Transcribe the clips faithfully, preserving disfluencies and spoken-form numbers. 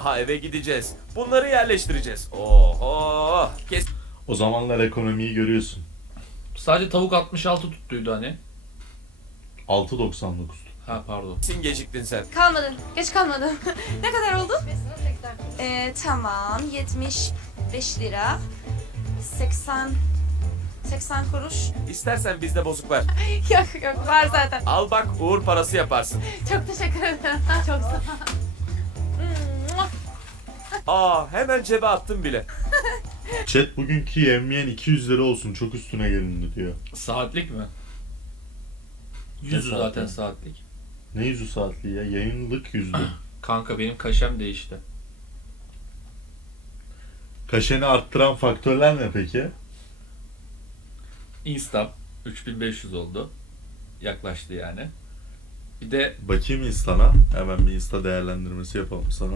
Daha eve gideceğiz. Bunları yerleştireceğiz. Oho. Kes. O zamanlar ekonomiyi görüyorsun. Sadece tavuk altmış altı tuttuydu hani. altı doksan dokuz. Ha pardon. Kesin geciktin sen. Kalmadın. Geç kalmadım. Ne kadar oldu? Ee, tamam. yetmiş beş lira. seksen seksen kuruş. İstersen bizde bozuk ver. Yok yok var zaten. Al bak, uğur parası yaparsın. Çok teşekkür ederim. Çok sağ ol. Mua. Aa, hemen cebe attım bile. Chat bugünkü yemeyen iki yüz lira olsun, çok üstüne gelindi diyor. Saatlik mi? Yüzü Ne zaten saati? saatlik. Ne yüzü saatli ya? Yayınlık yüzdü. Kanka benim kaşem değişti. Kaşeni arttıran faktörler ne peki? Instam üç bin beş yüz oldu. Yaklaştı yani. Bir de Bakayım Insta'na. Hemen bir Insta değerlendirmesi yapalım sana.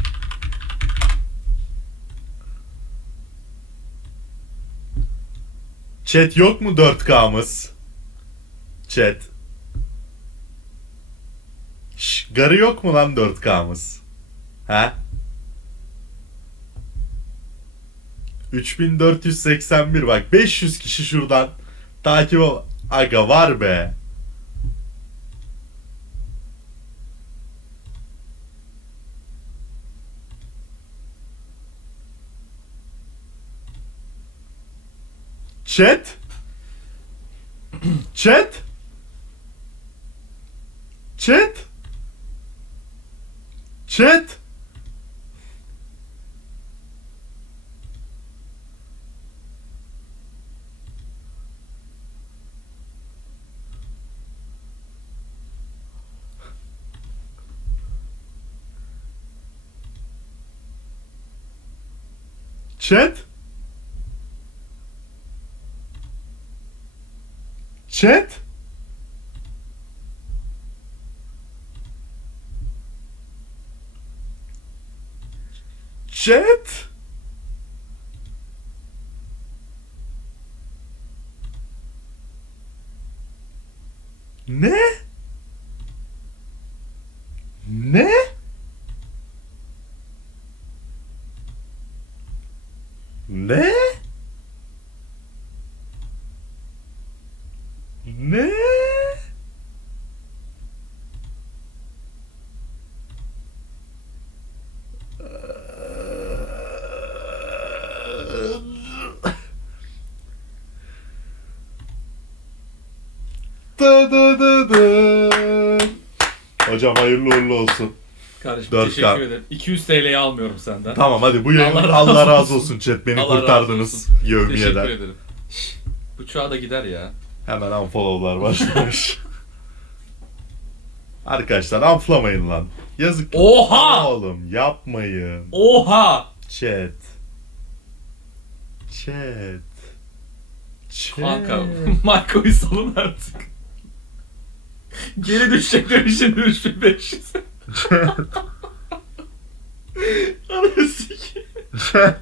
Chat yok mu dört K'mız? Chat. Şş, garı yok mu lan dört K'mız? He? üç bin dört yüz seksen bir bak, beş yüz kişi şuradan takip ol. Aga var be. Chat. Chat. Chat. Chat. Chat. Chat. Chat. Ne? Ne? Ne? Ne? Dı dı dı dı. Hocam hayırlı uğurlu olsun. kardeşim dört K. teşekkür ederim. iki yüz T L'yi almıyorum senden. Tamam hadi bu yayın Allah Allah, razı razı olsun. olsun chat, beni Allah razı kurtardınız olsun. Teşekkür yevmiyeden. ederim. Şş, bu çağa da gider ya. Hemen unfollow'lar başlamış. Arkadaşlar unflamayın lan. Yazık. Oha! Oğlum yapmayın. Oha! Chat. Chat. Chat. Kanka Marco'yu salın artık. Geri düşecekler için üç bin beş yüz. Anasını sikeyim. Chat.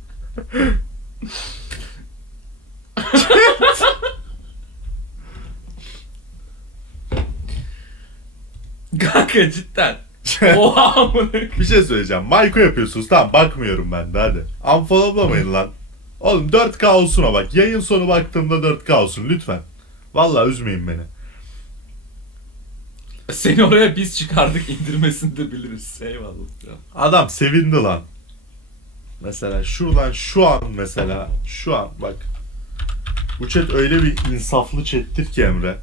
Kanka cidden. Oha amına. Bir şey söyleyeceğim. Mayko yapıyorsunuz. Tamam bakmıyorum ben de hadi. Unfollowlamayın lan. Oğlum dört K olsun o bak. Yayın sonu baktığımda dört K olsun lütfen. Vallahi üzmeyin beni. Seni oraya biz çıkardık, indirmesini de biliriz. Eyvallah. Ya. Adam sevindi lan. Mesela şuradan şu an mesela şu an bak. Bu chat öyle bir insaflı chattir ki Emre.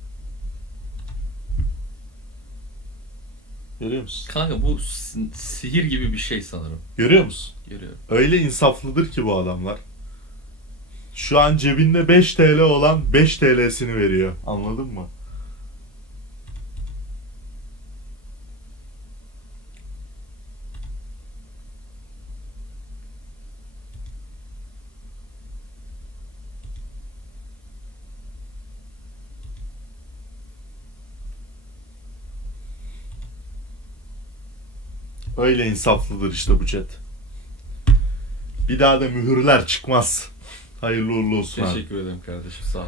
Görüyor musun? Kanka bu si- sihir gibi bir şey sanırım. Görüyor musun? Görüyorum. Öyle insaflıdır ki bu adamlar. Şu an cebinde beş T L olan beş T L'sini veriyor. Anladın mı? Öyle insaflıdır işte bu chat. Bir daha da mühürler çıkmaz. Hayırlı uğurlu olsun abi. Teşekkür ederim kardeşim. Sağ ol.